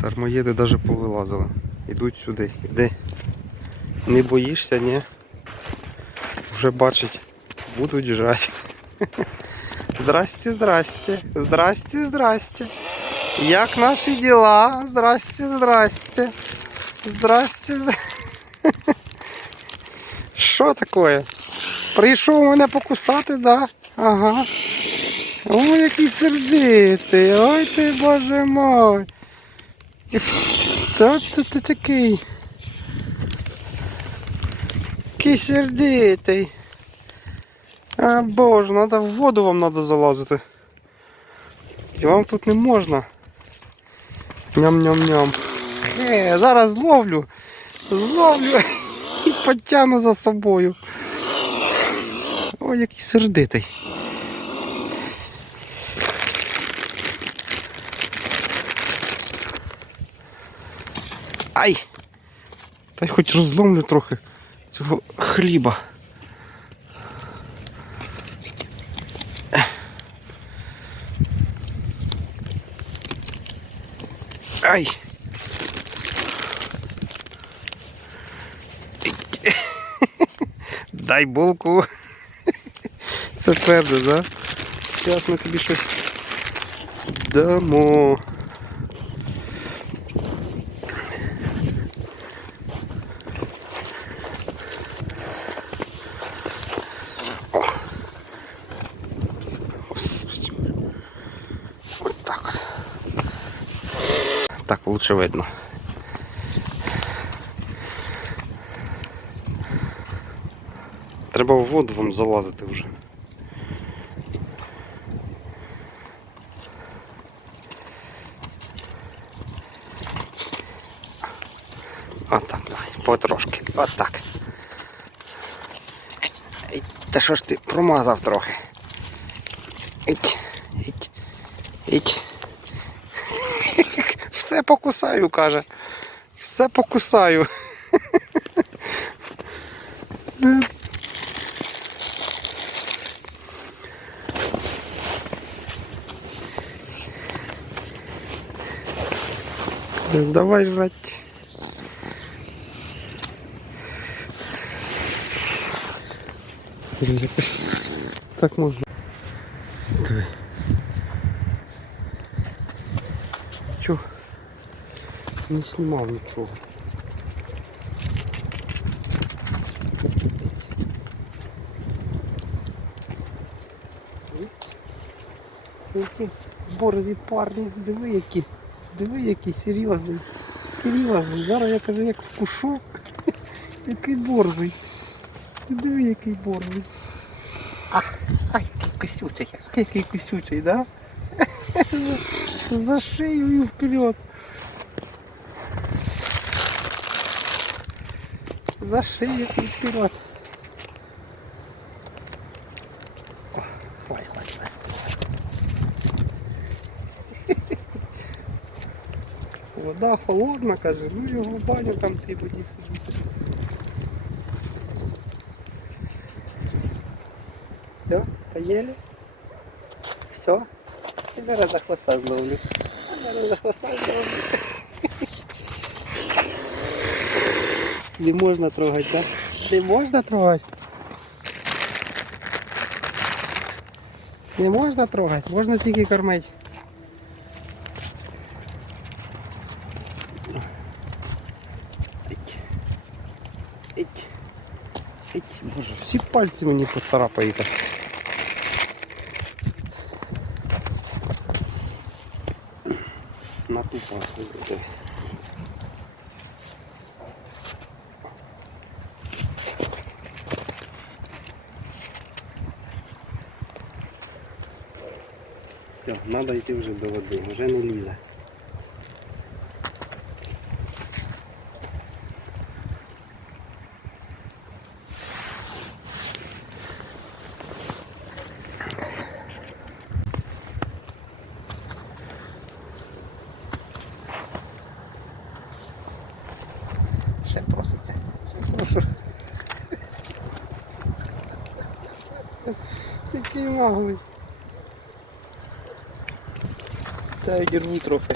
Дармоєди навіть повилазили. Ідуть сюди. Іди. Не боїшся, ні? Вже бачить, будуть жрати. Здрасте, здрасте. Здрасте, здрасте. Як наші діла? Здрасте. Здрасте. здрасте. Що таке? Прийшов мене покусати, да? Ага. Ой, який сердитий. Ой ти боже мой. Хто це ти такий? Який сердитий. А боже, треба в воду вам треба залазити. І вам тут не можна. Ням-ням-ням. Е, зараз зловлю. Зловлю і потягну за собою. Ой, який сердитий. Ай! Та й хоч розломлю трохи цього хліба. Ай! Дай булку. Це твердо, да? Зараз ми тобі щось дамо. Так видно. Треба в воду вам залазити вже. Отак, давай, потрошки. Отак. Та що ж ти промазав трохи? Іть, іть, іть. Все покусаю, каже. Все покусаю. Давай жрать. Так можна. Не знімав нічого. Які борзі парні, диви які. Диви який серйозний. Серйозний. Зараз я кажу, як вкушу. Який борзий. Ти диви, який борзий. А, ай, який кисючий. Ай, який кисючий, да? За- За шею і вперед. За шею і вперед. О, Хвай, хвай, хвай. Вода холодна, каже, ну його в баню там ти воді сидіти. Все, поїли? Все? І зараз за хвоста зловлю. Зараз за хвоста зловлю. Не можна трогати, так? Не можна трогати. Не можна трогати, можна тільки кормити. Ить. Ить. Ить. Боже, всі пальці мені поцарапаєте. Все, треба йти вже до води, вже не лізе. Ще проситься. Ще прошу. Який маглий. обіцяють дірні трохи.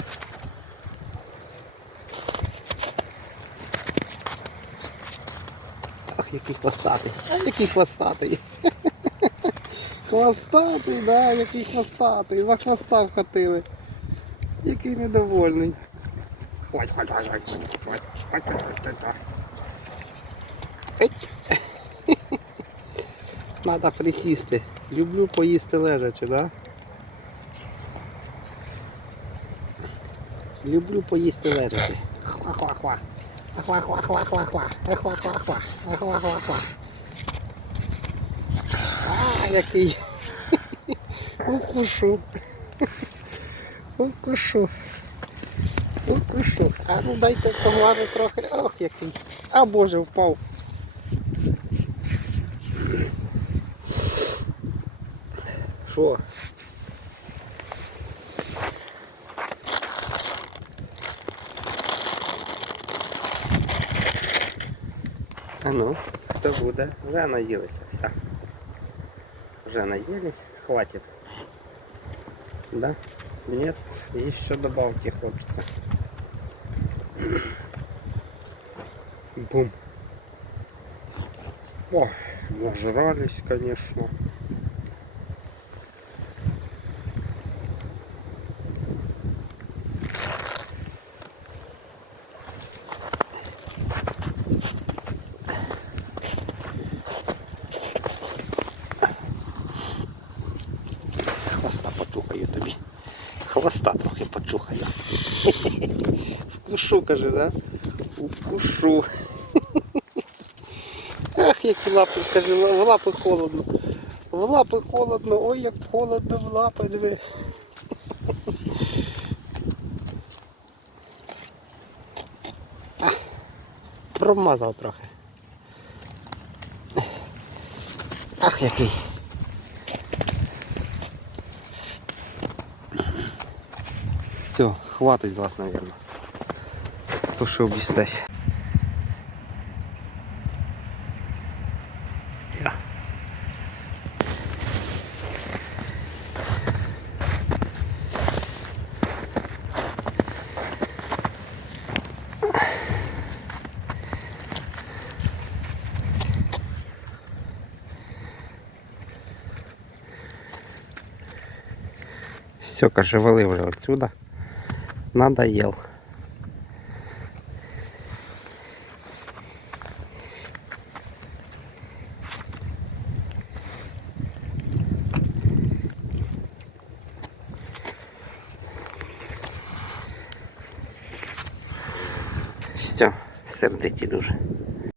Ах, який хвостатий, який хвостатий. Хвостатий, да, який хвостатий. За хвоста вхотили. Який недовольний. Ой, ой, ой, ой, ой, ой. Треба присісти. Люблю поїсти лежачи, так? Да? Люблю поїсти лежачи. Хва-хва-хва. Хва-хва-хва-хва-хва. Хва-хва-хва. Хва-хва-хва. А, який. Укушу. Укушу. Укушу. А ну дайте поглажу трохи. Ох, який. А боже, впав. Що? А ну, хто буде? Вже наїлися, все. Вже наїлись, хватит. Да? Нет, еще добавки хочется. Бум. О, нажрались, конечно. Хвоста трохи почухаю. Вкушу, каже, да? Вкушу. Ах, які лапи, каже, в лапи холодно. В лапи холодно, ой, як холодно в лапи, диви. Промазав трохи. Ах, який. Все, хватить з вас, наверное. То що. Все, каже, вали вже отсюда. Надоел. Все, сердиті дуже.